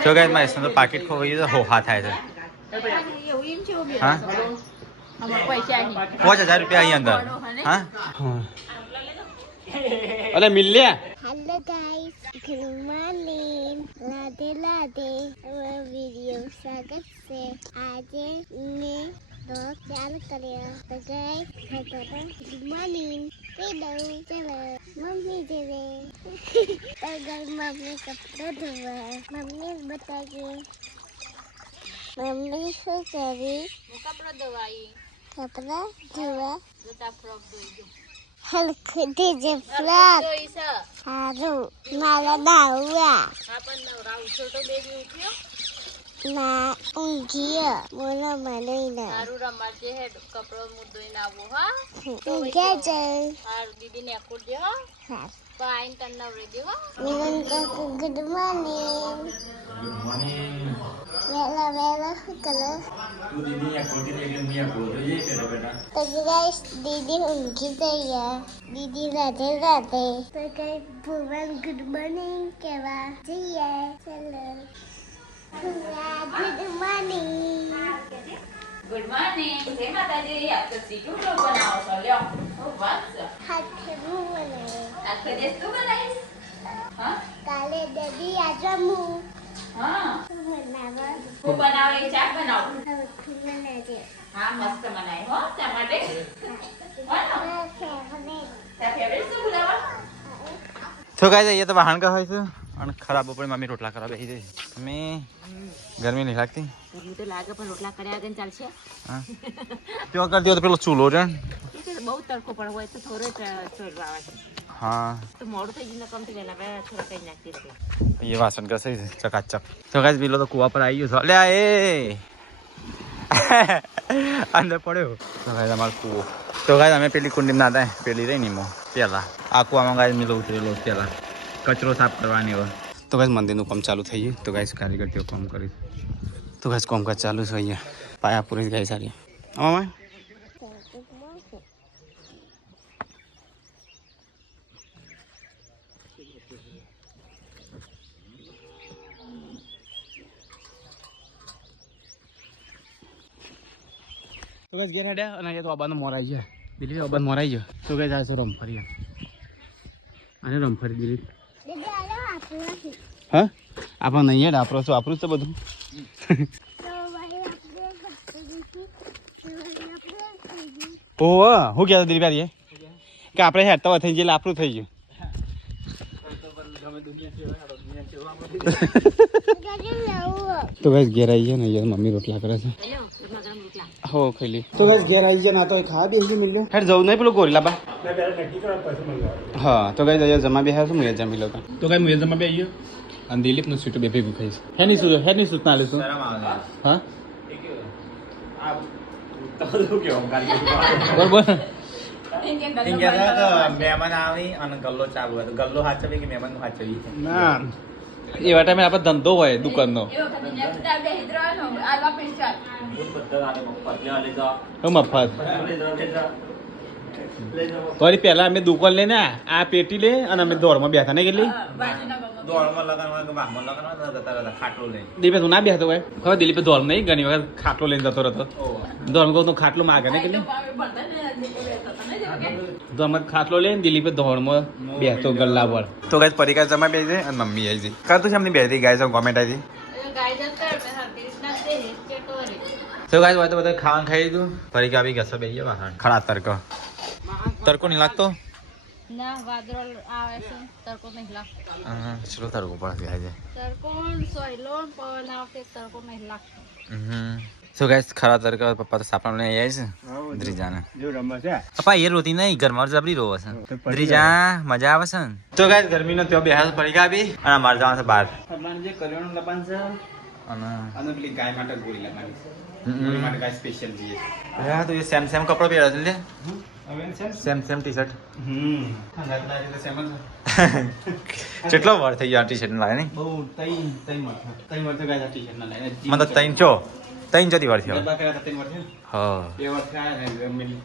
જો ગાઈસ મારે તો પાકીટ ખોવાઈ ગયું તો હોહા થાય છે હા 5000 રૂપિયા અહીં અંદર હા અલે મિલ લે hello guys good morning Radhe Radhe video स्वागत से आज मैं दो चाल करेगा तो गाइस गुड मॉर्निंग चलो मम्मी देवे तो घर मम्मी कपड़े धोवा मम्मी बताइए मम्मी શું કરી કપડા ધોવા જૂતા ફ્રોક ધોઈ દો હલખી જે ફ્રોક સારું મારા નાવા છોટો બેબી ઉઠ્યો ના ઊંઘ્યો બોલો મને ના સારું રમાડજે હે કપડો મુદ્દોઈને આવો હા ઊંઘ્યા છે સારું દીદીને આકુડ દે હો હા પાઈન તને નવરે દે હો મિલન કાકુ ગુડ મોર્નિંગ વેલા વેલા કલો તું દીદી આકુડ દે કે મિયા બોલ જે બેટા બેટા તો ગાઈસ દીદી ઊંઘી ગઈ દીદી રાધે રાધે તો ગાઈસ ભુવન ગુડ મોર્નિંગ કેવા જઈએ ચલો ગુડ મોર્નિંગ ગુડ મોર્નિંગ જય માતાજી આપ તો સીટું લો બનાવો છો લ્યો ઓ વાત હાથે બનાવે આખે દેશ તું બનાવીશ હા કાલે દાદી આજમુ હા બનાવો હું બનાવે ચા બનાવું હવે બનાવજે હા મસ્ત બનાવી હો ટમાટે વાનો ફેવરેટ શું બોલાવા તો ગાઈસ ये तो वाहन का હોય છે અને ખરાબ ઉપર મમ્મી રોટલા કરવા બેસી જાય મમ્મી ગરમી નહીં લાગતી ગરમી તો લાગે પણ રોટલા કર્યા આગળ ચાલશે હા તો કર દો તો પેલો ચૂલો છે બહુ તડકો પણ હોય તો થોડો ચોરવા આવે હા તો મોડું થઈ જઈને કમ થઈ જાય આપણે થોડા કઈ નાખી દે ये वासन का सही चकाचक तो गाइस बिलो तो कुआ पर आई गयो ले ए अंदर પડ્યો તો ગાइस અમાર કુવો તો ગાइस અમે પેલી કુંડી માં નહાતા પેલી રહી ની મો પેલા આ કુવામાં ગાइस મિલો ઉતરેલો પેલા કચરો સાફ કરવાની હોય તો ગાइस મંદિર નું કામ ચાલુ થઈ ગયું તો ગાइस કારીગર તેઓ કામ કરી તો ગાइस કામકાજ ચાલુ છે અહીંયા પાયા પૂરી ગાइस સારી આમાં તો ગાइस ઘેર હેડ્યા અને તો આબાનો મોરાઈ છે દિલીપ આબાનો મોરાઈ છે તો ગાइस આ શું રમફરી આને રમફરી દિલીપ દીદી આલો આપણો હા આપણો નહીં હેડ આપણો શું આપણું છે બધું તો ભાઈ આપણે ઓહ હું કહેતો દિલીપ યાર કે આપણે હેડતા થઈ ગયેલા આપણું થઈ ગયું તો ગાइस ઘેર આવી છે ને યાર મમ્મી રોટલા કરે છે હો ખઈલી તો ગાइस ઘેર આવી છે ના તો ખા બેસી મિલ્યો હેડ જવું નહીં પેલો ગોરીલા બા હા તો ગાइस અહીંયા જમા બેહ્યા છું હું જમી લઉં તો ગાइस હું જમા બેહ્યો અને દિલીપ નું સ્વીટ બે ભેગું ખાઈશ હે ની સૂત ના લેશું હા બરોબર મહેમાન આવી અને ગલ્લો ચાલુ હતો ગલ્લો હાચવી કે મહેમાન હાચવી ના એવા ટાઈમે આપણે ધંધો હોય દુકાનનો મફત ફરી પેલા અમે દુકાન લઈને આ પેટી લે અને અમે દોડમાં બેઠા ને કેટલી દોડમાં લગાડવા કે વાહમાં લગાડવા જતા હતા ખાટલો લઈને દિલીપે તું ના બેસતો હોય ખબર દિલીપે દોડ નહીં ઘણી વખત ખાટલો લઈને જતો રહેતો દોડમાં કહું તો ખાટલો માગે ને કેટલી દોડમાં ખાટલો લઈને દિલીપે દોડમાં બેસતો ગલ્લા પર તો ગાઈસ પરિકા જમા બેસી જાય અને મમ્મી આવી જાય કરતું છે એમની બેસી ગાય છે કોમેન્ટ આવી તો ગાઈસ હોય તો બધા ખાવાનું ખાઈ લીધું પરિકા આવી ઘસો બેસી ગયા બહાર ખરા તડકો નહીં લાગતો ના વાદળ આવે છે તડકો નહીં લાગતો ચલો તડકો પડે આજે તડકો સોયલો પવન આવતે તડકો નહીં લાગતો સો ગાઈસ ખરા તડકા પપ્પા તો સાપણ લઈને આવી છે દ્રીજાને જો રમવા છે પપ્પા એ રોતી નહીં ઘરમાં જબરી રોવે છે દ્રીજા મજા આવે છે તો ગાઈસ ગરમીનો ત્યો બેહાસ પડી ગયા બી અને માર જવાનું છે બહાર ભગવાન જે કર્યોનું લબાન છે અને પેલી ગાય માટે ગોળી લગાવી છે ગોળી માટે ગાય સ્પેશિયલ જોઈએ હા તો એ સેમ કપડો પહેર્યો છે લે સેમ ટી-શર્ટ કેટલો વાર થઈ ગયો ટી-શર્ટ લાગે નહીં બહુ તઈ વર્ષ ગાય ટી-શર્ટ ના લાગે મતલબ તઈ જતી વાર થયો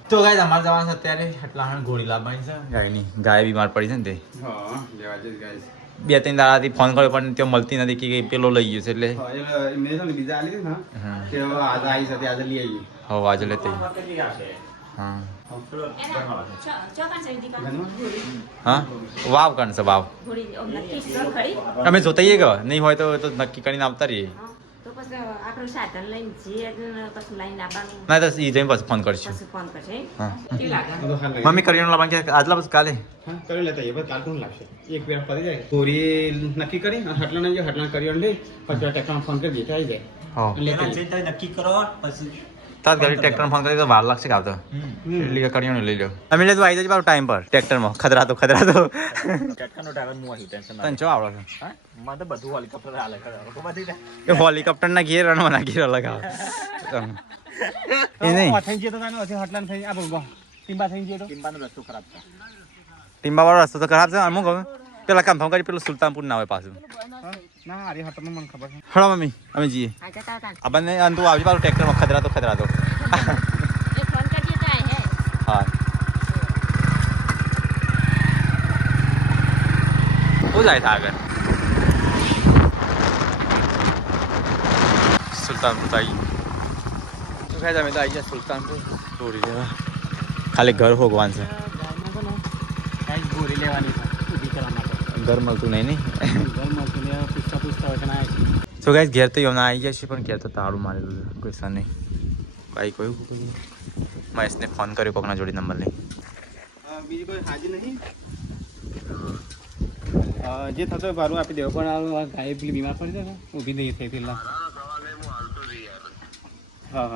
તો ગાય અમારે જવાનું છે અત્યારે એટલા ગોળી લાવવાની છે ગાયની ગાય બીમાર પડી છે ને તે લેવા જઈ ગાય 2-3 દાડાથી ફોન કર્યો પણ ત્યાં મળતી નથી કે પેલો લઈ ગયો છે એટલે મેં છે ને બીજા આલી હતી ને હા તે હવે આજે આવી છે તે આજે લઈ આવી હવે આજે લેતી હા હા વાવ કણ છે વાવ અમે જોતાઈએ કે નહીં હોય તો નક્કી કરીને આવતા રહીએ તો પછી આપણું સાધન લઈને જઈએ પછી લઈને આવવાનું ના તો એ જઈને પછી ફોન કરશું પછી ફોન કરશે હા કેવું લાગે મમ્મી કરિયાણું લાવવાનું કે આજલા પછી કાલે હા કરી લેતા એ કાલ કોણ લાગશે એક પેર પડી જાય ગોરી નક્કી કરી અને હટલા નહીં હટલા કર્યો લે પછી ટેક્ટર ફોન કરી દેતા આવી જાય હા લેતા નક્કી કરો પછી તાત્કાલિક ટ્રેક્ટરમાં ફોન કરી તો વાર લાગશે કે આવતો એટલે કરિયાણું લઈ લો અમે એટલે તું આવી જજો ટાઈમ પર ટ્રેક્ટરમાં ખતરાતો ચટકાનો ટાઈમ હું આવી ટેન્શન તને ચો આવડે છે હા મને તો બધું હેલિકોપ્ટર હાલે કરે બધી એ હેલિકોપ્ટર ના ઘેર અને મને ઘેર અલગ આવે એ નહીં થઈ ગયો તો કાનો હટલા થઈ આ બોલ ટીમ્બા થઈ ગયો તો ટીમ્બાનો રસ્તો ખરાબ છે ટીમ્બા વાળો રસ્તો તો ખરાબ છે અમુક હવે પેલા કામ ફોન કરી પેલું સુલતાનપુર ના હોય પાછું ના અરે હટમાં મને ખબર છે હળો મમ્મી અમે જઈએ આ જતા હતા આપણને અને તું આવજો પાછું ટ્રેક્ટરમાં ખતરાતો એ ફોન કરી દેતા હે હા શું જાય છે આગળ સુલતાનપુર આવી શું ખાય અમે તો આવી ગયા સુલતાનપુર દોરી લેવા ખાલી ઘર ભોગવાન છે કાંઈ ગોરી લેવાની છે ઊભી કરવા માટે ઘર મળતું નહીં નહીં ઘર મળતું ને પૂછતા હોય કે ના સો ગાઈસ ઘેર તો એમના આવી ગયા છે પણ ઘેર તો તાળું મારેલું છે કોઈ સર નહીં ભાઈ કોઈ મહેશને ફોન કર્યો કોકના જોડે નંબર લઈ બીજી કોઈ હાજી નહીં જે થતો હોય ભારું આપી દેવો પણ આ ગાય પેલી બીમાર પડી જાય ને ઊભી નહીં થઈ પેલા હા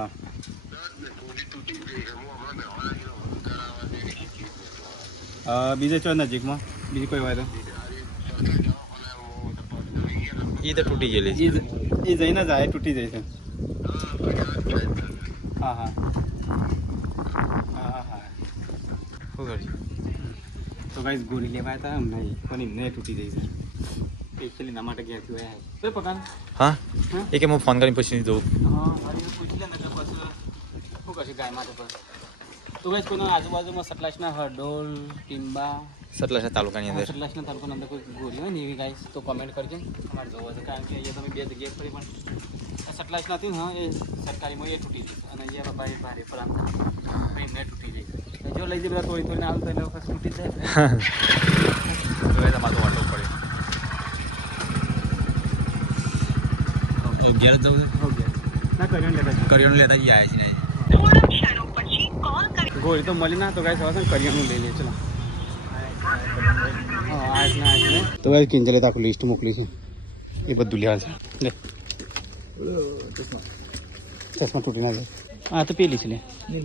હા બીજે ચો નજીકમાં બીજી કોઈ હોય તો એ તો તૂટી ગયેલી એ જઈને જાય તૂટી જાય છે હા હા હા હા શું કર્યું તો ગાઈસ ગોળી લેવા હતા એમ નહીં પણ એમને તૂટી જાય છે સ્પેશિયલી ના માટે ગયા થયું તો પકાન હા એ કે હું ફોન કરીને પૂછી દઉં હા મારી પૂછી લે ને તો પછી શું કરશે ગાય માટે પણ તો ગાઈસ કોઈના આજુબાજુમાં સટલાસના હરડોલ ટીમ્બા સતલાસા તાલુકાની અંદર સટલાસના તાલુકાની અંદર કોઈ ગોળી હોય ને એવી ગાઈસ તો કમેન્ટ કરજો અમારે જોવો છે કારણ કે અહીંયા તમે બે જગ્યાએ ફરી પણ સટલાસ નથી ને હા એ સરકારીમાં એ તૂટી જશે અને અહીંયા ભાઈ ભારે પલાન ભાઈ ને તૂટી જાય જો લઈ જઈએ થોડી થોડી આવતો એટલે વખત તૂટી જાય તમારે તો વાટો પડે ઘેર જવું છે ના કરિયાણું લેતા કરિયાણું લેતા જ આવ્યા છે ને ગોળી તો મળી ના તો ગાઈસ હવે કરિયાણું લઈ લે ચલો તો ગાઈસ કિંજલે તો આખું લિસ્ટ મોકલી છે એ બધું લેવા છે લે ચશ્મા તૂટી ના જાય હા તો પેલી છે લે લઈ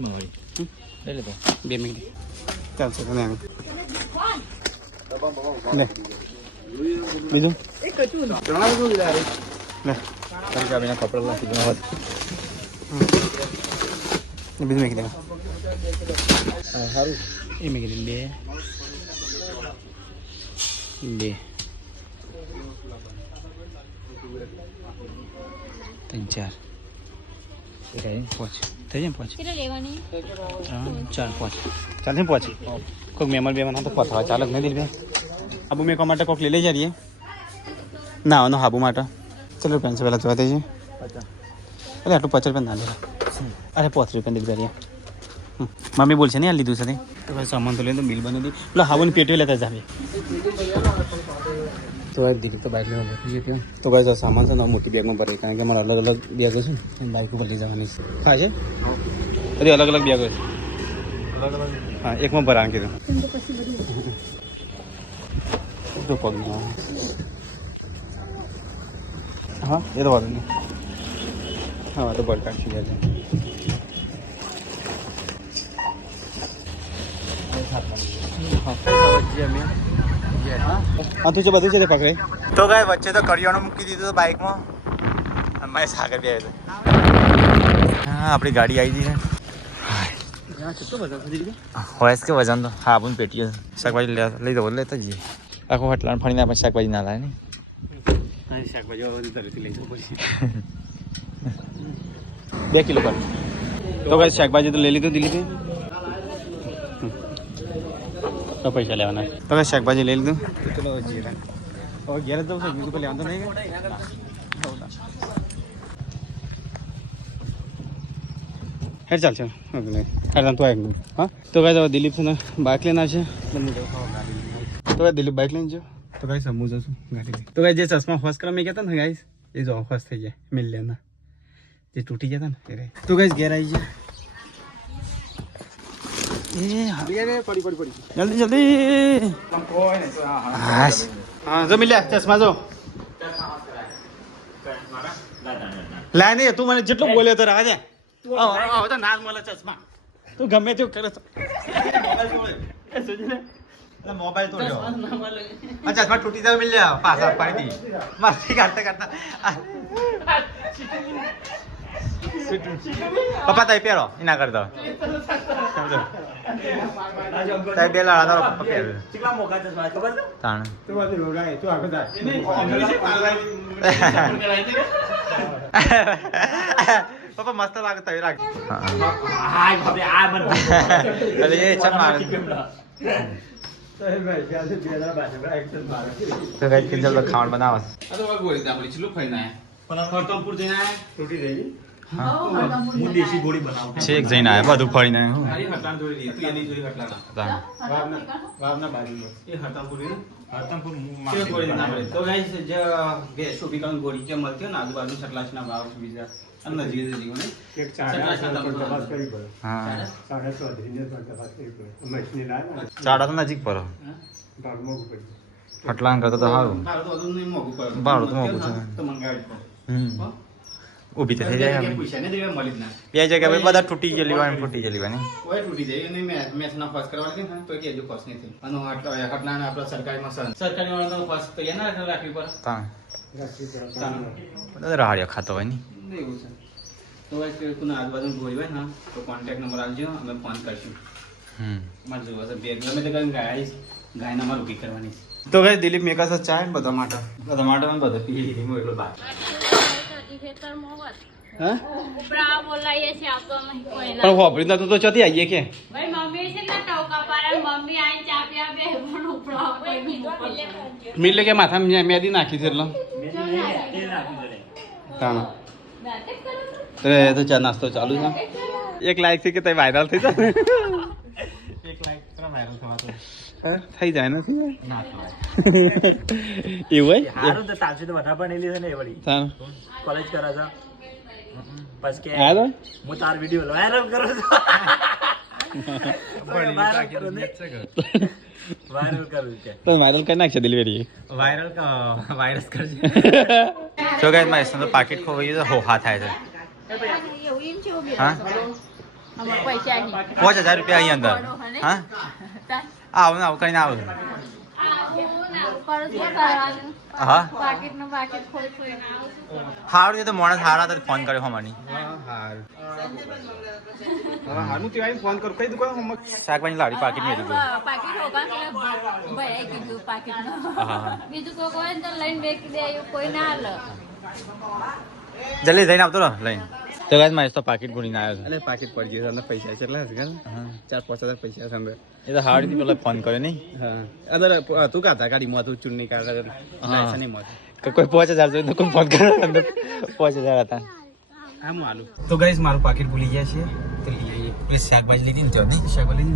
લેતો 2 મિનિટ ચાલશે તને લે બીજું લે તારી કાબીના કપડા નાખી દેવા બીજું મેં કીધું સારું એ મેં કીધું 2 3 4 5 થઈ જાય 5 કેટલે લેવાની 3 4 5 ચાલશે 5 કોઈક મહેમાન બેમાન તો પથવા ચાલક નહીં દિલ આબુ મેં માટે કોઈક લઈ જઈએ ના આનો હાબુ માટે ચલો પેન્સિલ પહેલાં જોવા દઈએ અરે આટલું 50 રૂપિયા ના લે અરે 50 રૂપિયા દિલ કરીએ મમ્મી બોલશે ને આ લીધું છે તે તો ભાઈ સામાન તો લઈને તો બિલ બની દી એટલે હાવન પેટીઓ લેતા જ આવે તો દીકરી તો બાઇક લેવા બેઠી છે તો ગાઈસ સામાન છે ને મોટી બેગમાં ભરે કારણ કે અમારે અલગ અલગ બેગ છે ને બાઇક ઉપર લઈ જવાની છે હા છે અરે અલગ અલગ બેગ છે હા એકમાં ભરાણ કીધું તો પગ હા એ તો વાંધો નહીં હા તો બળ કાઢી જાય હા તું છે બધું છે પકડે તો ગાય વચ્ચે તો કરિયાણું મૂકી દીધું બાઇકમાં અમે સાગર બી આવ્યો હા આપણી ગાડી આવી ગઈ છે હોય કે વજન તો હા પણ પેટીએ શાકભાજી લઈ દો લેતા જઈએ આખું હટલાણ ફરીને આપણે શાકભાજી ના લાવે ને શાકભાજી લઈ જવું પડશે 2 કિલો કર તો કઈ શાકભાજી તો લઈ લીધું દિલ્હીથી તો પૈસા લેવાના તો કઈ શાકભાજી લઈ લીધું ચલો જીરા હવે ઘેર જ જવું છે બીજું કોઈ લેવાનું તો નહીં હેડ ચાલશે હેડ તું આવી હા તો કાંઈ હવે દિલીપ છે ને બાઇક લઈને આવશે તો કાંઈ દિલીપ બાઇક લઈને જો તો કાંઈ સમૂહ જશું ગાડી લઈ તો કાંઈ જે ચશ્મા ફર્સ્ટ ક્રમ ગયા હતા ને ગાઈસ એ જો ફર્સ્ટ થઈ ગયા મિલિયનના જે તૂટી ગયા હતા ને એ તો ગાઈસ ઘેર આવી ગયા જલ્દી જલ્દી હા જો મિલ્યા ચશ્મા જો લાય નહીં તું મને જેટલું બોલ્યો તો રાજા તો ના જ મળે ચશ્મા તું ગમે તેવું કરે મોબાઈલ તોડ્યો ચશ્મા તૂટી જાય મિલ્યા પાછા પાડી દી મસ્તી કાઢતા કાઢતા પપ્પા તાઈ પહેરો એના કરતો સમજો તાઈ બે લાડા તારો પપ્પા પહેરો કેટલા મોકા ચશ્મા ખબર છે તાણ તું વાદી રોગાય તું આગળ જા પપ્પા મસ્ત લાગે તઈ રાખ હા બાપરે આ બન અરે એ ચમ મારે તો ગાઈસ કે જલ્દી ખાવાનું બનાવો આ તો ગોળી દામલી ચલું ખાઈ ના પણ ખરતમપુર જઈને આયા રોટી રહી હું દેશી ગોળી બનાવું છેક જઈને આયા બધું ફળીને મારી હટાણ જોઈ લી તું એની જોઈ હટલાના વાવના બાજુમાં એ હટાણપુરી હટાણપુર માં ગોળી ના મળે તો ગાઈસ જે બે સુબીકણ ગોળી જે મળતી ને આજુબાજુ સટલાસના ભાવ બીજા અને નજીક જીવને એક ચાડા તપાસ કરી પડે હા ચાડા તો અધીને તપાસ કરી પડે મશીન લાયા ચાડા તો નજીક પર ભાગમાં ઉપર હટલાન કરતો તો સારું ભાડું તો વધુ નહીં મોગું પડે ભાડું તો મોગું છે તો મંગાવી પડે ઊભી તો થઈ જાય પૈસા ને દેવા મળી જ ના બે જગ્યા બધા તૂટી ગયેલી હોય તૂટી ગયેલી હોય ને કોઈ તૂટી જાય અને મેચ ના પાસ કરવા કે તો કે જો પાસ નહીં થઈ અને હટના આપણા સરકારીમાં સરકારી વાળા તો પાસ તો એના રાખવી પડે તા રાખવી પડે રાહડિયા ખાતો હોય ને એવું છે તો કોઈ કોના આજુબાજુ ગોળી હોય ને તો કોન્ટેક્ટ નંબર આપજો અમે ફોન કરશું મારે જોવા છે બે ગમે તે કરીને ગાયના મારું ઉભી કરવાની તો ભાઈ દિલીપ મેકા સર ચાય બધા માટે બધો પી લીધી એટલો બાર હા ઉપરા બોલાઈએ છે આપતો નહીં કોઈના પણ હોબરી ના તો ચતી આઈએ કે ભાઈ મમ્મી છે ને ટોકા પારે મમ્મી આઈ ચા પીયા બે પણ ઉપરા કોઈ મિલે કે માથા મેદી નાખી છે એટલે તાણ તો ચા નાસ્તો ચાલુ છે એક લાઈક છે કે તઈ વાયરલ થઈ જાય એક લાઈક તરા વાયરલ થવા તો થઈ જાય ને ના એવું હારું તો તાલસી તો વધા બનેલી છે ને એ વળી કોલેજ કરે છે બસ કે હાલો હું તાર વિડિયો વાયરલ કરું છું વાયરલ કરું કે તો વાયરલ કરી નાખશે ડિલિવરી વાયરસ કરજે તો ગાઈસ મારે તો પાકીટ ખો ગયું તો હોહા થાય છે હા અમાર પૈસા અહીં 5000 રૂપિયા અહીં અંદર હા આવ ના કરીને આવ હા હારું તો મોણસ હારા તો ફોન કર્યો હમાની હારું તે આઈ ફોન કર કઈ દુકાન હમ શાકભાજી લાડી પાકીટ મેલી ગયો પાકીટ હોગા કે ભાઈ કીધું પાકીટ હા બીજું કોઈ તો લઈને બેકી દે કોઈ ના હાલ જલ્દી જઈને આવતો લઈને તો ગાઈસ મારે તો પાકીટ ગુણીને આવ્યો છે એટલે પાકીટ પડી ગયું અંદર પૈસા કેટલા હશે હા 4-5 હજાર પૈસા છે અંદર એ તો હાવડી પેલા ફોન કર્યો નહીં હા અંદર તું કાતા ગાડી માં તું ચૂંટણી કાઢે લાયસન્સ નહીં મળે કોઈ 5000 જોઈ તો કોઈ ફોન કર્યો અંદર 5000 હતા હા હું આલુ તો ગાઈસ મારું પાકીટ ભૂલી ગયા છે તો લઈ આવીએ પેલી શાકભાજી લીધી ને તો નહીં શાકભાજી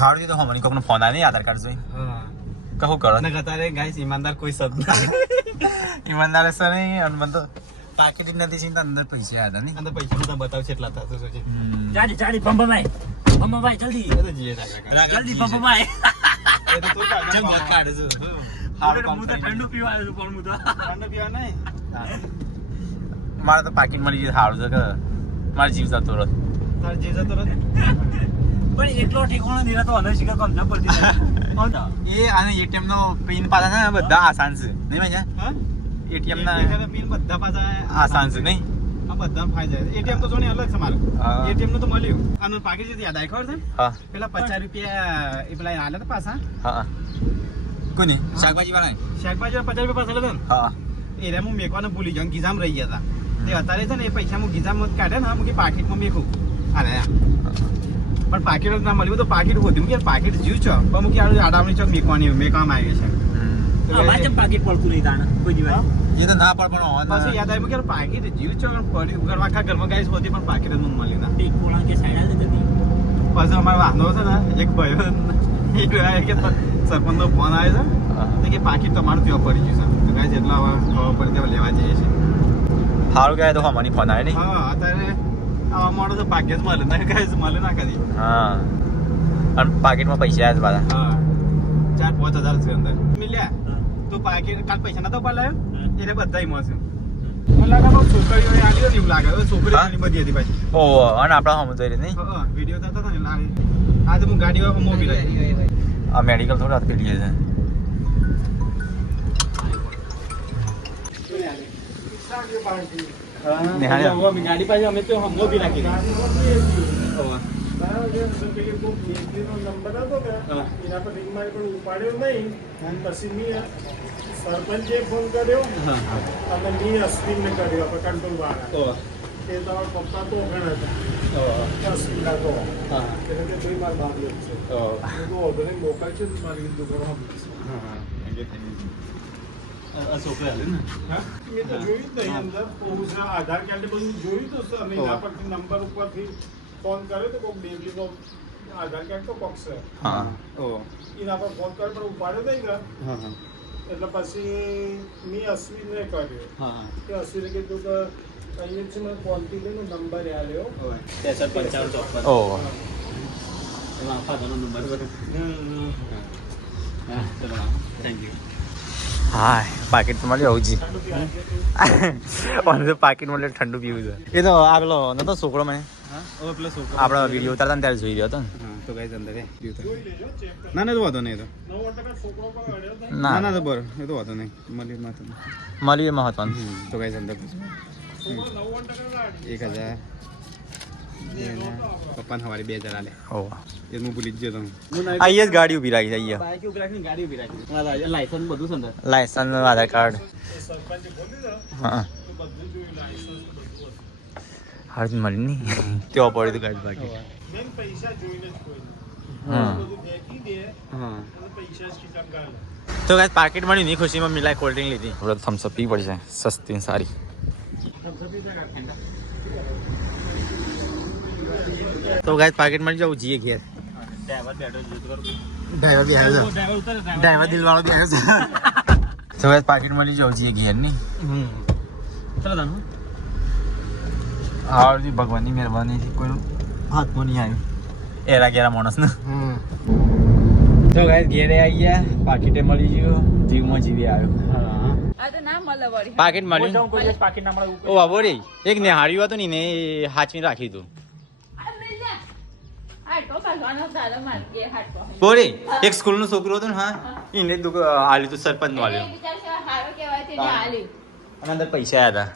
હાવડી તો હમણાં કોઈનો ફોન આવે નહીં આધાર કાર્ડ જોઈ હા કહું કરો ને કતારે ગાઈસ ઈમાનદાર કોઈ શબ્દ નહીં ઈમાનદાર છે નહીં અને મને તો પાકીટ નથી ચિંતા અંદર પૈસા આવ્યા નહીં અંદર પૈસા બધા બતાવશે એટલા હતા તો સોચે જાડી પંપભાઈ જલ્દી જલ્દી પંપભાઈ એ તો તું કાઢ મત કાઢ છું હું તો ઠંડુ પીવા આવ્યો છું પણ હું તો ઠંડુ પીવા નહીં મારે તો પાકીટ મળી ગયું સારું છે કે મારો જીવ જતો રહે તારો જીવ જતો રહે પણ એટલો ઠેકાણો નહીં તો અનય શિકાર કોમ ના પડતી એ આને એટીએમ નો પિન પાછા છે બધા આસાન છે નહીં ભાઈ હા એટીએમ ના પિન બધા પાછા આસાન છે નહીં આ બધા ફાયદા છે એટીએમ તો જોને અલગ છે મારું એટીએમ નું તો મળ્યું આનું પાકીટ જે યાદ આવી ખબર છે હા પેલા 50 રૂપિયા એ પેલા આલે તો પાછા હા કોની શાકભાજી વાળા 50 રૂપિયા પાછા લેતો હા એ રે હું મેકવાનું ભૂલી જાઉં ગીજામ રહી ગયા હતા તે અત્યારે છે ને એ પૈસા હું ગીજામ કાઢે ને હું કે પાકીટમાં મેકું અરે પણ પાકીટ ના મળ્યું તો પાકીટ હોતી મૂકી પાકીટ જીવ છો પણ મૂકી આડામણી ચોક મેકવામાં આવી છે પાકીટ પડતું નહીં તાણ કોઈ દિવસ એ તો ના પણ પછી યાદ આવ્યું કે પાકીટ જીવ છો પડ્યું ઘરમાં આખા ઘરમાં ગાઈસ હોતી પણ પાકીટ જ મળી ના એક કોળા કે સાઈડ જ હતી પછી અમારો વાંધો છે ને એક ભાઈ કે સરપંચ નો ફોન આવ્યો છે કે પાકીટ તમારું ત્યાં પડી ગયું છે તો ગાઈસ એટલા ખબર પડે ત્યાં લેવા જઈએ છીએ સારું કહેવાય તો હમણાં ફોન આવે નહીં હા અત્યારે આવા માણસ ભાગ્ય જ મળે ના ગાઈસ મળે ના કદી હા અને પાકીટમાં પૈસા આવ્યા પાછા હા 4-5 હજાર છે અંદર મિલ્યા તું પાકીટ કાલ પૈસા નતો પાલાયો એટલે બધાય મળશે મને લાગે બહુ છોકરીઓ આલ્યો ને એવું લાગે છોકરીઓ ઘણી બધી હતી પાછી ઓહો અને આપણા હમ જોઈ નહીં હા વિડીયો થતા હતા ને આજે હું ગાડીમાં મોબી રાખી આ મેડિકલ થોડા પેલી છે ગાડી પાસે અમે તો મોબી રાખી સરપંચે ફોન કર્યો અને મી અશ્વિનને કર્યો આપણે કંટ્રોલ વાળા એ તમારા પપ્પા તો ઘણા હતા અશ્વિનના તો એટલે કે ભાઈ મારા બાપ છે તો ઓર્ડર મોકલ છે મારી દુકાન છોકરા હાલે ને એ તો જોયું જ નહીં અંદર આધાર કાર્ડ બધું જોયું તો અમે એના પરથી નંબર ઉપરથી ફોન કર્યો તો કોઈક ડેબલીનો આધાર કાર્ડ તો કોક છે એના પર ફોન કર્યો પણ ઉપાડ્યો નહીં ગયા એટલે પછી મેં અશ્વિનને કર્યો કે અશ્વિને કીધું કે અહીંયા છે મને ફોનથી લઈને નંબર આલ્યો 635554 ઓહો એમાં ફાધરનો નંબર બધો હા ચલો થેન્ક યુ હા પાકીટ તો મળ્યું હવજી તો પાકીટ મળ્યું ઠંડુ પીવું છે એ તો આ પેલો નતો છોકરો મને પેલો છોકરો આપણે વિડીયો ઉતારતા ને ત્યારે જોઈ રહ્યો હતો ને હા તો ગાઈસ અંદર ના ના તો વાંધો નહીં તો 9% છોકરો પણ અડ્યો હતો ના ના તો બરો એ તો વાંધો નહીં મળ્યું એ મહત્વનું તો ગાઈસ અંદર 1000 પપ્પાને સવારે 2000 આલે ઓહો એ હું ભૂલી જ ગયો અહીંયા જ ગાડી ઉભી રાખી છે અહીંયા બાઈક ઉભી રાખીને ગાડી ઉભી રાખી લાયસન્સ બધું છે અંદર લાયસન્સ આધાર કાર્ડ સરપંચે બોલી દો હા તો બધું જોયું લાયસન્સ બધું હાર મળી નહીં ત્યાં પડ્યું હતું ગાડી બાકી મેં પૈસા જોઈને જ કોઈ હા બધું દેખી દે હા અને પૈસા જ ખીચામ ગાલે તો ગાઈસ પાકીટ મળ્યું નહીં ખુશીમાં મિલાય કોલ્ડ ડ્રિંક લીધી આપણે થમ્સઅપ પી પડશે સસ્તી ને સારી તો ગાઈસ પાકીટ મળી જાવ જીએ ઘેર ડ્રાઈવર બી આવ્યો છે ડ્રાઈવર દિલવાળો બી આવ્યો છે તો ગાઈસ પાકીટ મળી જાવ જીએ ઘેર નહીં ચલો દાનું આવડી ભગવાનની મહેરબાનીથી કોઈનું હાથમાં નહીં આવ્યું એરા ગેરા માણસને તો ગાઈસ ઘેરે આવી ગયા પાકીટે મળી ગયું જીવમાં જીવી આવ્યો આ તો ના મળે વળી પાકીટ મળ્યું પાકીટ ના મળે ઓ બાબો રે એક નેહાળ્યું હતું ને એ હાચવી રાખી હતું બોરે એક સ્કૂલ નું છોકરું હતું ને હા એને આલ્યું તું સરપંચ નું આલ્યું અને અંદર પૈસા આવ્યા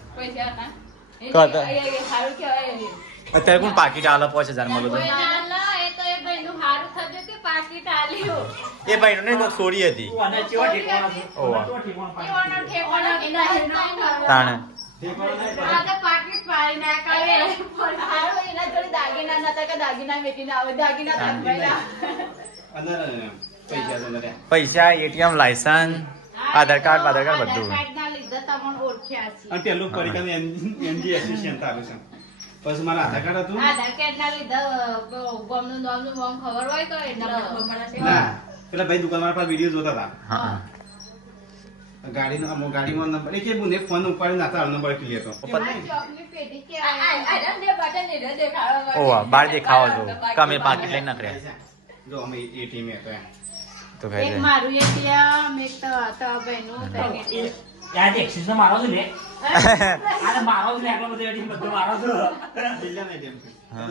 હતા અત્યારે કોણ પાકીટ આલે 5000 મળ્યું એ ભાઈ નું નહીં છોડી હતી તાણે પૈસા એટીએમ લાયસન્સ આધાર કાર્ડ બધું અને પેલું પરીક્ષાનું એનજી એસોસિએશન ચાલુ છે પછી મારા આધાર કાર્ડ હતું ના પેલા ભાઈ દુકાનવાળા પાસે વિડીયો જોતા હતા હા ગાડીમાં નંબર એ કે બુને ફોન ઉપાડી નાતા નંબર ક્લિયર તો ઓ બાર દેખાવો છો કમે પાકીટ લઈને નકર્યા જો અમે એટીએમ હતો તો ભાઈ મારું એટીએમ એક તો ભાઈનું યાર એક્સિસ નો મારો છું ને આને મારો છું ને એટલો બધો એટીએમ બધો મારો છું બિલ્લાનો એટીએમ છે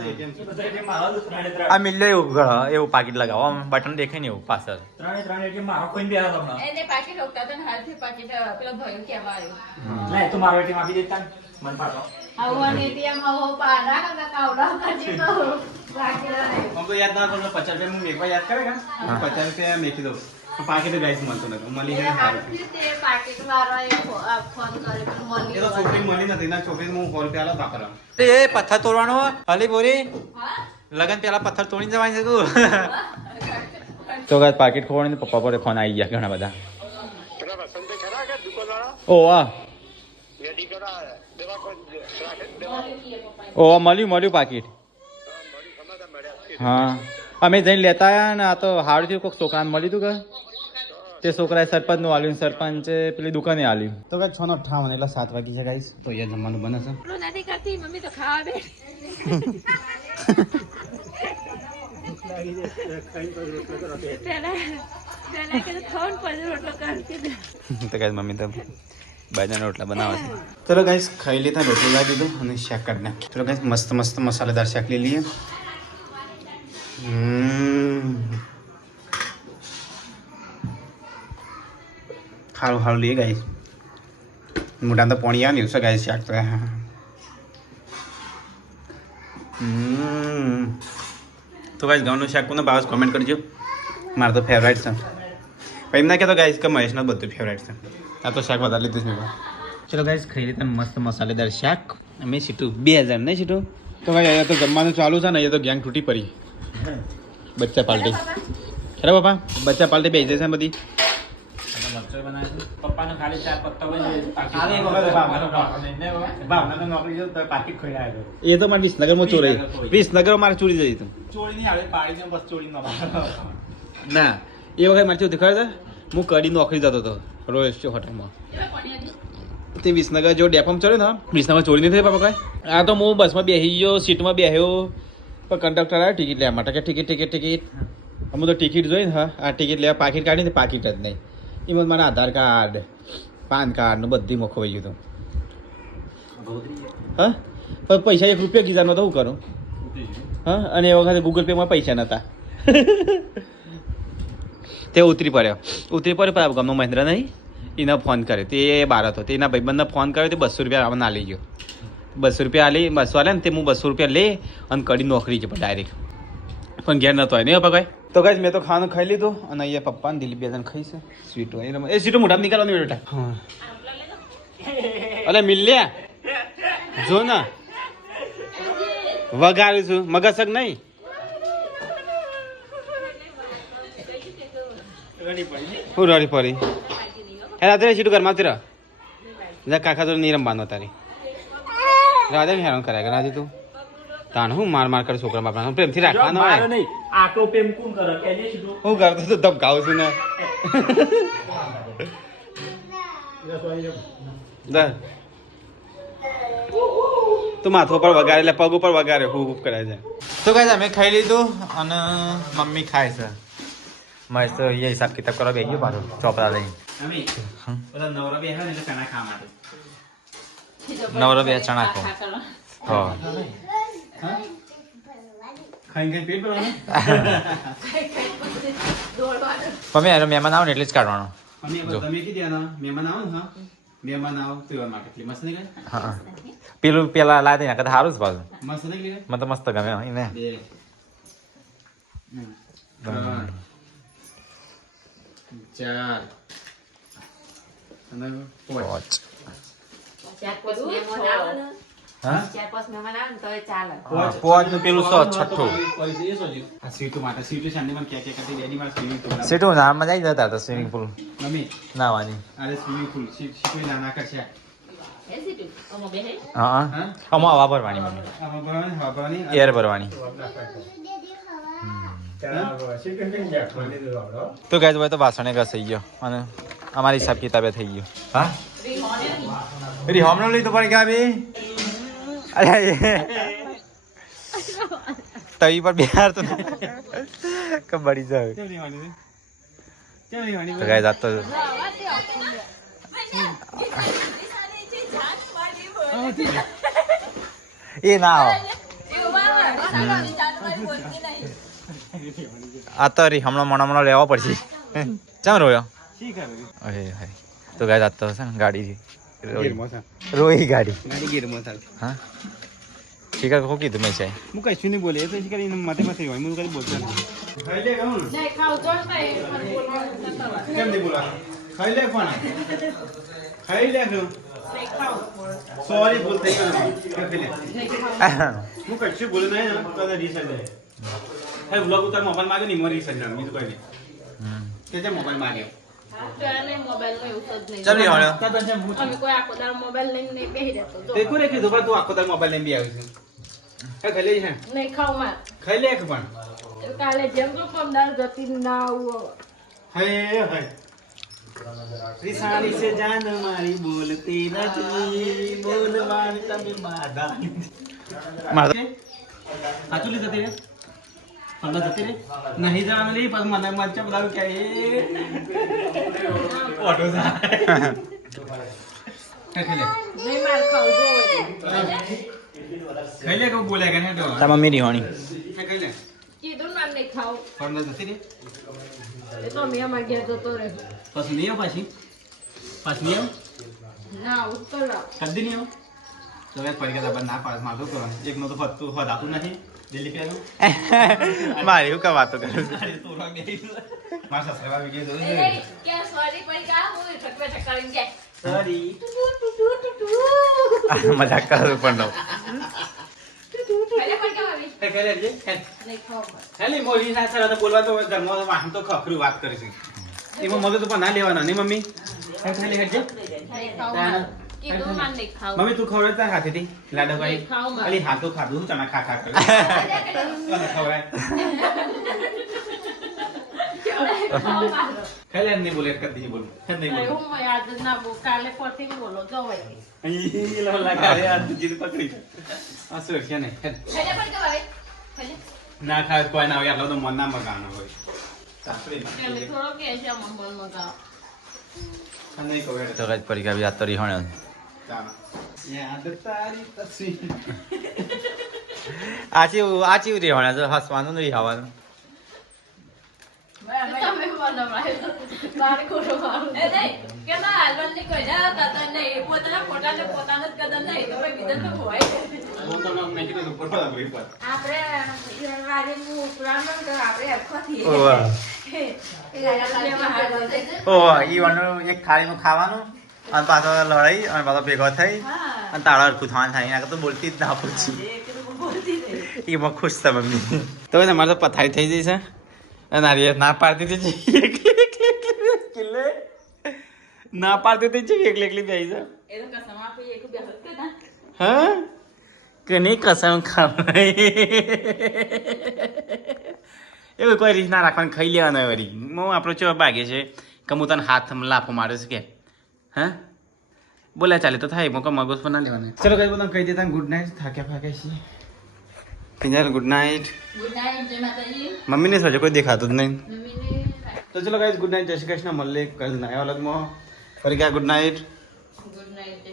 એટીએમ છે બધો એટીએમ મારો છું ત્રણે આ મિલ્યો એવું પાકીટ લગાવો બટન દેખાય ને એવું પાછળ ત્રણે એટીએમ મારો કોઈને બેરા તમને એને પાકીટ હોતા તો હાલથી પાકીટ પેલો ભયો કેવા આવ્યો લે તો મારો એટીએમ આપી દેતા મન પાડો આવું એટીએમ આવો પાડા કાકા કાવડા કરજી તો બાકી રહે આમ તો યાદ ના કરો 50 રૂપિયા હું મેકવા યાદ કરે કે 50 રૂપિયા મેકી દઉં પાકીટ ગાઈસ મળતો નથી મળી એ જાય હાલથી તે પાકીટ વાળા એ ફોન કરે તો મળી એ તો છોકરી મળી નથી ના છોકરી હું 100 રૂપિયા આલો વાપરવા એ પથ્થર તોડવાનો હલી બોરી હા લગન પેલા પથ્થર તોડીને જવાની છે તું તો ગાઈસ પાકીટ ખોવાણીને પપ્પા પર ફોન આવી ગયા ઘણા બધા ઓ વાહ ઓ મળ્યું પાકીટ હા અમે જઈને લેતા આવ્યા ને આ તો હારું થયું કોઈક છોકરાને મળ્યું હતું કે તે છોકરાએ સરપંચનું આલ્યું સરપંચે પેલી દુકાને આલ્યું તો ગાઈસ 6:58 એટલે 7 વાગી છે ગાઈસ તો અહીંયા જમવાનું બને છે નથી કરતી મમ્મી તો ખાવા બે તો ગાઈસ મમ્મી તો બાજરાના રોટલા બનાવે છે ચલો ગાઈસ ખાઈ લેતા રોટલી લાવી દીધું અને શાક કાઢી નાખ્યું ચલો ગાઈસ મસ્ત મસ્ત મસાલેદાર શાક લઈ લઈએ સારું સારું લઈએ ગાઈસ મોટા તો પાણી આવે ને ગાઈસ શાક તો તો ગાઈસ ઘઉંનું શાક કોને ભાવે કોમેન્ટ કરજો મારે તો ફેવરાઇટ છે એમ ના કહેતો ગાઈસ કે મહેશનો બધું ફેવરાઇટ છે આ તો શાક વધારે લીધું છે ચલો ગાઈસ ખાઈ લીધા મસ્ત મસાલેદાર શાક અમે સીટું 2000 નહીં સીટું તો ભાઈ અહીંયા તો જમવાનું ચાલુ છે ને અહીંયા તો ગેંગ તૂટી પડી બચ્ચા પાર્ટી અરે બાપા બચ્ચા પાર્ટી બેસી જશે બધી પપ્પાને ખાલી 4 પત્તા એ તો મારે વિસનગરમાં ચોરી વિસનગરમાં મારે ચોરી જઈ તું ચોરી નહીં આવે પાડી બસ ચોરી ના ના એ વખત મારે શું ખબર છે હું કડી નોકરી જતો હતો રોયલ સ્ટો હોટલમાં તે વિસનગર જો ડેપમ ચડ્યો ને વિસનગર ચોરી નહીં થઈ બાપા કાંઈ આ તો હું બસમાં બેસી ગયો સીટમાં બેસ્યો પણ કંડક્ટર આવ્યો ટિકિટ લેવા માટે કે ટિકિટ અમે તો ટિકિટ જોઈને હા આ ટિકિટ લેવા પાકીટ કાઢીને પાકીટ જ નહીં એમાં મારા આધાર કાર્ડ પાન કાર્ડ નું બધી મોખો વહી ગયું હા પણ પૈસા 1 રૂપિયા કીધા તો શું કરું હા અને એ વખતે ગૂગલ પેમાં પૈસા નહોતા તે ઉતરી પડ્યો ગમનો મહેન્દ્ર નહીં એને ફોન કર્યો તે બહાર હતો તે એના ભાઈબંધને ફોન કર્યો તે 200 રૂપિયા ના લઈ ગયો 200 રૂપિયા આલી 200 આલે ને તે હું 200 રૂપિયા લે અને કડી નોકરી છે પણ ડાયરેક્ટ પણ ઘેર નતો હોય નહીં પકાય તો ગાઈસ મેં તો ખાવાનું ખાઈ લીધું અને અહીંયા પપ્પા ને દિલીપ બે જણ ખાઈ છે સ્વીટ એ સ્વીટો મોઢામાં નીકળવાની બેટા હા અલે મિલ લે જો ના વગાડું છું મગસક નહીં હું રડી પડી હે રાત્રે સીટું ઘરમાં આવતી રહ કાકા તો નહીં રમવાનો તારી રાધે હેરાન કરાય કે રાજી તું તાણ હું માર કરે છોકરા બાપા પ્રેમથી રાખવાનો હોય નહીં આટલો પ્રેમ કોણ કરે કે જે સીધું હું કરતો તો ધબકાવું છું ને તું માથું ઉપર વગાડે એટલે પગ ઉપર વગાડે ખૂબ કરે છે તો ગાઈસ અમે ખાઈ લીધું અને મમ્મી ખાય છે મસ્ત એ હિસાબ કિતાબ કરવા બેસી ગયો પાછો ચોપડા લઈને બધા નવરા બેહા ને એટલે ચણા ખા માટે નવરો બે ચણા ખો હા ખાઈ પેટ ભરવાનું મમ્મી એનો મહેમાન આવે ને એટલે જ કાઢવાનો તમે કીધી આના મહેમાન આવો ને હા મહેમાન આવો તો એવા માટે એટલી મસ્ત નહીં હા પેલું પેલા લાદી નાખે તો સારું જ પાછું મસ્ત નહીં લીધે મને તો મસ્ત ગમે એને 2 4 અને 5 હા 4-5 મહેમાન આવે ને તો ચાલે પોચ નું પેલું છઠ્ઠું આ સીટુ માટે સીટુ શાંતિ માં કે કરતી ડેડી માં સ્વિમિંગ પૂલ સીટું નામ જ આવી જતા હતા સ્વિમિંગ પુલ મમ્મી નાવાની અરે સ્વિમિંગ પૂલ સીટુ નાના કરશે હા આમાં હવા ભરવાની મમ્મી આમાં ભરવાની હવા ભરવાની એર ભરવાની તો ગાઈસ ભાઈ તો વાસણે ઘસ થઈ ગયો અને અમારી હિસાબ કિતાબે થઈ ગયો હા રીહોમનો લીધું પણ ક્યાં બી અરે તવી પર બિહાર તો કબડી જાય તો ગાઈસ આ તો એ ના આવો આ તો રીહમણો મણો લેવો પડશે ચમ રોયો અરે હાય તો ગાઈસ આ તો છે ને ગાડી રોઈ ગાડી ગીરમાં ચાલ હા ઠીક છે શું કીધું મેં છે હું કશું નહીં બોલે એ તો કરીને માથે માથે હોય હું કઈ બોલતો નથી ખાઈ લે કહું કેમ નહીં બોલા ખાઈ લે પણ ખાઈ લે કહું સોરી ભૂલ થઈ ગઈ ખાઈ લે હું કશું બોલે નહીં તો રીસ આવી જાય હે વ્લોગ ઉતાર મોબાઈલ માંગ્યો ને મરી સંજ્ઞા બીજું કોઈ નહીં કે છે મોબાઈલ માંગ્યો ચાલ રે હળ્યો અમે કોઈ આખો દાડો મોબાઈલ લઈને બેહી રહેતો જો તે કોને કીધું પણ તું આખો દર મોબાઈલ લઈને બી આવ્યો છે હે ખાઈ લે છે નહીં ખાવ માં ખાઈ લે એક પણ કાલે જેમ તો પમદાર જતી ના આવો હે હે रिसानी से जान मारी बोलती નથી બોલવાની તમે બાધા મારે આચુલી જતી રે પંડા જતી રે નહીં જવાનું લે પણ મને મચ્ચા બધાનું કે ઓટો જા ખાઈ લે નહીં માર ખાવ જો ખાઈ લે કો બોલે કે ને તો તાર મમ્મી રીહોણી ખાઈ લે કીધું ના નહીં ખાવ પંડા જતી રે એ તો મેં માગ્યા જતો રે પાછી નહીં આવ પાછી નહીં આવ ના ઉતર કદી નહીં આવ તો વે પડી ગયા ના પાસ માં તો એકનો તો ફતું ફદાતું નથી દિલ્હી પેલો મારી હું કા વાતો કરું માર સસરા વિડિયો જોઈ એ કે સોરી પડી કા હું ઠકવે ઠકાવીને જાય સોરી મજાક કરું પણ પહેલે પણ કેમ આવી ખાઈ લે જે નહીં ખાવ ખાલી મોરી ના સર તો બોલવા તો ઘરમાં વાહન તો ખખરું વાત કરી છે એમાં મગજ ઉપર ના લેવાના નહીં મમ્મી ખાલી હેડજે નહીં ખાવ કીધું ના નહીં ખાવ મમ્મી તું ખવડાવતા હાથેથી લાડવાઈ નહીં ખાવ માં. ખાલી હાથો ખાધું ચણા ખા ખા કરી ખવડાય ખાઈ લે નહીં બોલે કદી બોલ નહીં બોલ હું યાદ ના બો કાલે પરથી બોલો જવાય અહીં લો લગાડે આ જીદ પકડી આ સુરક્ષા નહીં પહેલે પણ કેમ આવે પહેલે ના ખાય કોઈ ના હોય આટલો તો મન ના મગાનો હોય સાસરી પહેલે થોડો કે છે મમ્મલ મગાવ નહીં કહું તો કઈ પડી ગયા યાદ તો રીહોણ્યો યાદ તારી તસવીર આચી રીહોણ્યા તો હસવાનું ને રીહાવાનું તમે બનાવાય બાર કોરો મારું એ નહીં કે ના હાલવાન ની કોઈ ના કદર નહીં પોતાના ફોટાને પોતાને જ કદર નહીં તો બીજું તો હોય હું તમને મેં કીધું ઉપર પડા ભરી પર આપણે વારે હું ઉપરામણ તો આપણે અખોથી ઓવા એ ગાયલા ઓવા ઈ વાનું એક થાળીમાં ખાવાનું અને પાછો લડાઈ અને પાછો ભેગો થઈ અને તાળા હરખું થવાનું થાય એના કરતા બોલતી જ ના પૂછી એમાં ખુશ છે મમ્મી તો તમારે તો પથારી થઈ જઈ છે અને નારિયેળ ના પાડતી હતી કિલ્લે ના પાડતી હતી એકલી એકલી બેસી છે એ તો કસમ આપી એક બે હક ના હા કે નહીં કસમ ખાવાય એવું કોઈ રીત ના રાખવાનું ખાઈ લેવાનું હોય વળી હું આપણો ચો ભાગે છે કે હું તને હાથ લાફો માર્યો છે કે હા બોલ્યા ચાલે તો થાય મોકો મગજ પર ના લેવાનું ચલો કઈ બધા કહી દેતા ગુડ નાઇટ થાક્યા ફાક્યા છીએ પિંજર ગુડ નાઇટ ગુડ નાઇટ જય માતાજી મમ્મીને સજો કોઈ દેખાતું જ નહીં મમ્મીને તો ચલો ગાઈસ ગુડ નાઇટ જય શ્રી કૃષ્ણ મળે કલ નયા વ્લોગમાં ફરી ગયા ગુડ નાઇટ ગુડ નાઇટ